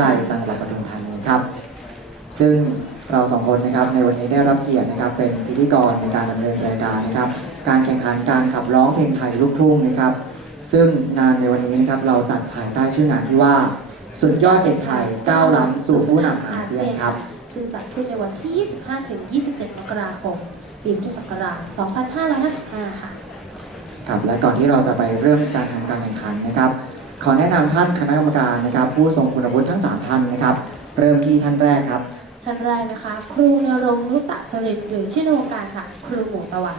ไลจังหวัดปทุมธานีครับ ซึ่งเราสองคนนะครับในวันนี้ได้รับเกียรตินะครับเป็นพิธีกรในการดำเนินรายการนะครับ การแข่งขันการขับร้องเพลงไทยลูกทุ่งนะครับ ซึ่งงานในวันนี้นะครับเราจัดภายใต้ชื่องานที่ว่า สุดยอดเด็กไทยก้าวล้ำสู่ผู้นำอาเซียนครับซึ่งจัดขึ้นในวันที่ 25 ถึง 27 มกราคม ปีพุทธศักราช 2555 ค่ะ ครับ และก่อนที่เราจะไปเริ่มการทำการแข่งขันนะครับ ขอแนะนำท่านคณะกรรมการนะครับ ผู้ทรงคุณวุฒิทั้ง 3 ท่านนะครับ เริ่มที่ท่านแรกครับ ท่านแรกนะคะ ครูนรงค์รุตตะสรินหรือชื่อในวงการค่ะ ครูหมูตะวัน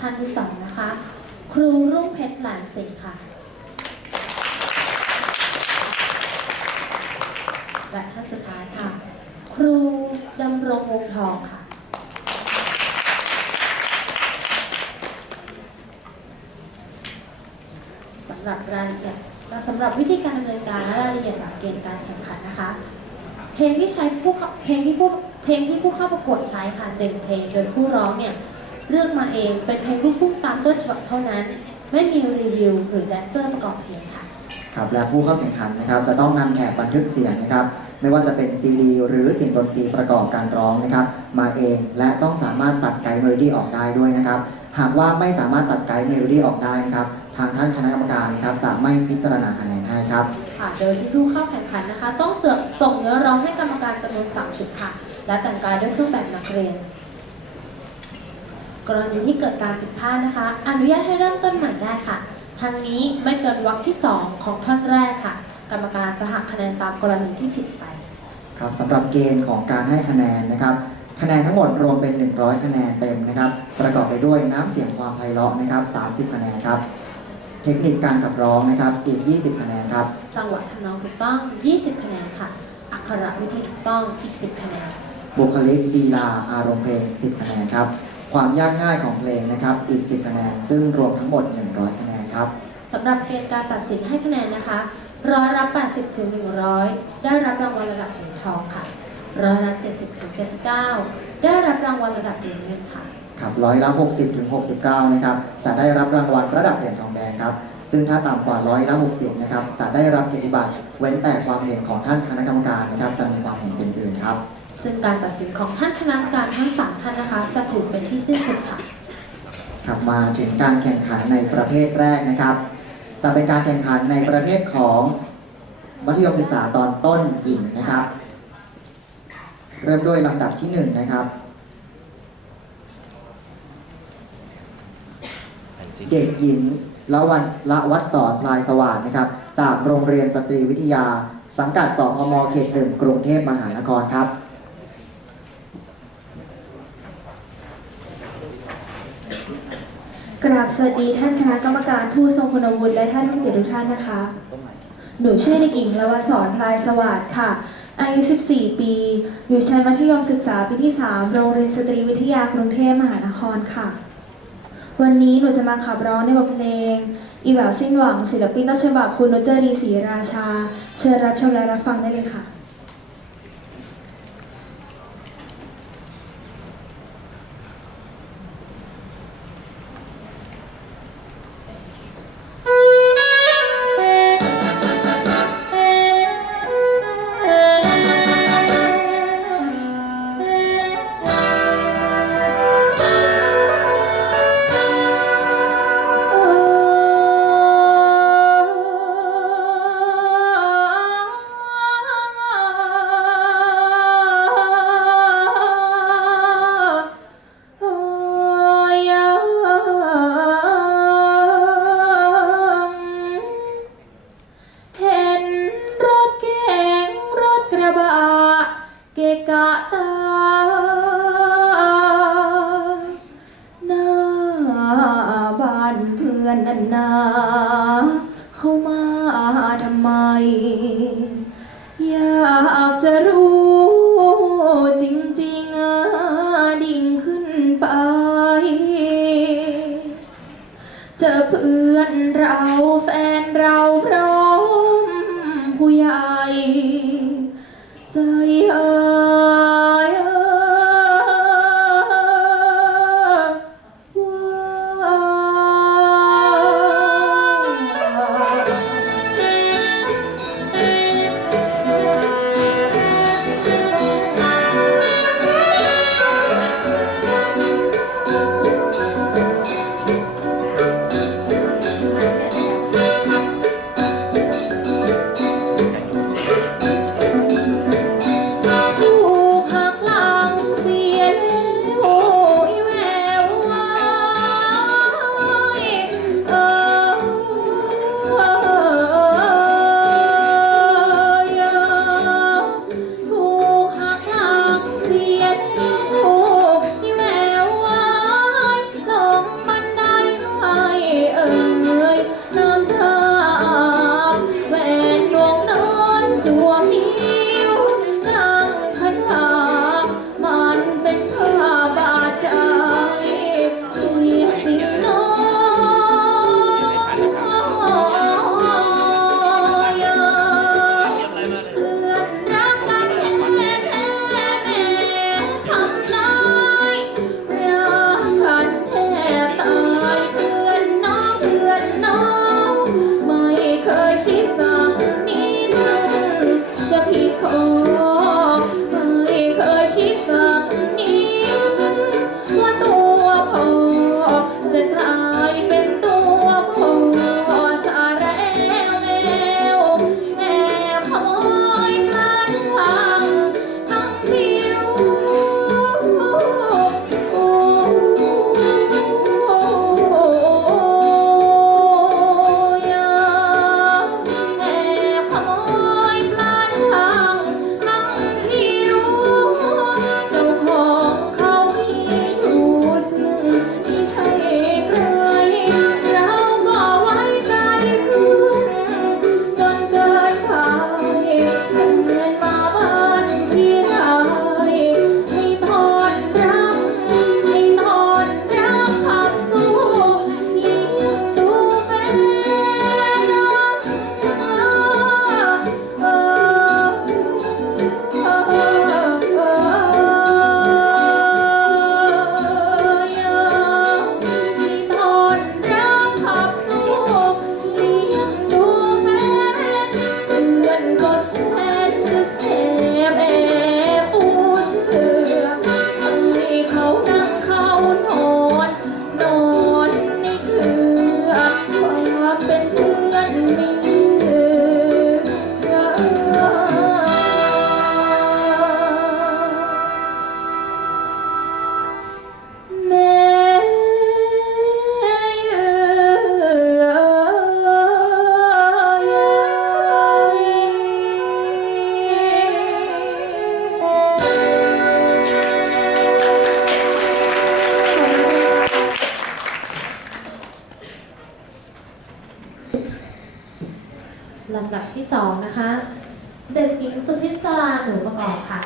ท่านที่สองนะคะ ครูรุ่งเพชรแหลมสิงห์ค่ะ และท่านสุดท้ายค่ะ ครูดำรงวงทองค่ะ สำหรับรายละเอียดสำหรับวิธีการดำเนินการและรายละเอียดหลักเกณฑ์การแข่งขันนะคะ เพลงที่ใช้ผู้เข้าเพลงที่ผู้เพลงที่ผู้เข้าประกวดใช้ค่ะหนึ่งเพลงโดยผู้ร้องเนี่ยเลือกมาเองเป็นเพลงลูกทุ่งตามต้นฉบับเท่านั้น ไม่มีรีวิวหรือแดนเซอร์ประกอบเพลงค่ะครับและผู้เข้าแข่งขันนะครับ จะต้องนำแถบบันทึกเสียงนะครับ ไม่ว่าจะเป็นซีดีหรือเสียงดนตรีประกอบการร้องนะครับ มาเองและต้องสามารถตัดไกด์เมโลดี้ออกได้ด้วยนะครับ หากว่าไม่สามารถตัดไกด์เมโลดี้ออกได้นะครับ ทางท่านคณะกรรมการนะครับจะไม่พิจารณาคะแนนให้ครับ ค่ะโดยที่ผู้เข้าแข่งขันนะคะ ต้องเสือกส่งเนื้อร้องให้กรรมการจำนวน3ชุดค่ะ และแต่งกายด้วยเครื่องแบบนักเรียน กรณีที่เกิดการผิดพลาดนะคะ อนุญาตให้เริ่มต้นใหม่ได้ค่ะทางนี้ไม่เกินวรรคที่ 2 ของท่อนแรกค่ะ กรรมการจะหักคะแนนตามกรณีที่ผิดไป ครับสำหรับเกณฑ์ของการให้คะแนนนะครับ คะแนนทั้งหมดรวมเป็น 100 คะแนนเต็มนะครับ ประกอบไปด้วยน้ำเสียงความไพเราะนะครับ 30 คะแนนครับ เทคนิคการขับร้องนะครับอีก 20 คะแนนครับ จังหวะทำนองถูกต้อง 20 คะแนนค่ะ อักขระวิธีถูกต้องอีก 10 คะแนน บุคลิกลีลาอารมณ์เพลง 10 คะแนนครับ ความยากง่ายของเพลงนะครับอีก 10 คะแนน ซึ่งรวมทั้งหมด 100 คะแนนครับสำหรับเกณฑ์การตัดสินให้คะแนนนะคะร้อยละ80 ถึง 100 ได้รับรางวัลระดับเหรียญทองค่ะร้อยละ70 ถึง 79 ได้รับรางวัลระดับเหรียญเงินค่ะ ครับร้อยละ 60ถึง69 นะครับ จะได้รับรางวัลระดับเหรียญทองแดงครับ ซึ่งถ้าต่ำกว่าร้อยละ 60 นะครับ จะได้รับเกียรติบัตร เว้นแต่ความเห็นของท่านคณะกรรมการนะครับ จะมีความเห็นเป็นอื่นครับ ซึ่งการตัดสินของท่านคณะกรรมการทั้ง3ท่านนะคะ จะถือเป็นที่สิ้นสุดค่ะครับมาถึงการแข่งขันในประเภทแรกนะครับ จะเป็นการแข่งขันในประเภทของมัธยมศึกษาตอนต้นหญิงนะครับ เริ่มด้วยลำดับที่หนึ่งนะครับ เด็กหญิงละวันละวัดสอนพลายสวัสดนะครับ จากโรงเรียนสตรีวิทยา สังกัดสพมเขตหนึ่งกรุงเทพมหานครครับ กราบสวัสดีท่านคณะกรรมการผู้ทรงคุณวุฒิและท่านผู้เกียรติทุกท่านนะคะ หนูชื่อเด็กหญิงละวศรพลายสวัสดิ์ค่ะ อายุ 14 ปี อยู่ชั้นมัธยมศึกษาปีที่ 3 โรงเรียนสตรีวิทยากรุงเทพมหานครค่ะ วันนี้หนูจะมาขับร้องในบทเพลง อีบ่าวสิ้นหวังศิลปินต้นฉบับคุณนุจรีศรีราชา เชิญรับชมและรับฟังได้เลยค่ะ อนนันนาเข้ามาทำไม อยากจะรู้จริงๆอะดิ่งขึ้นไป เจอเพื่อนเราแฟนเราพระ สองนะคะ เด็กหญิงสุพิศราหนูประกอบค่ะ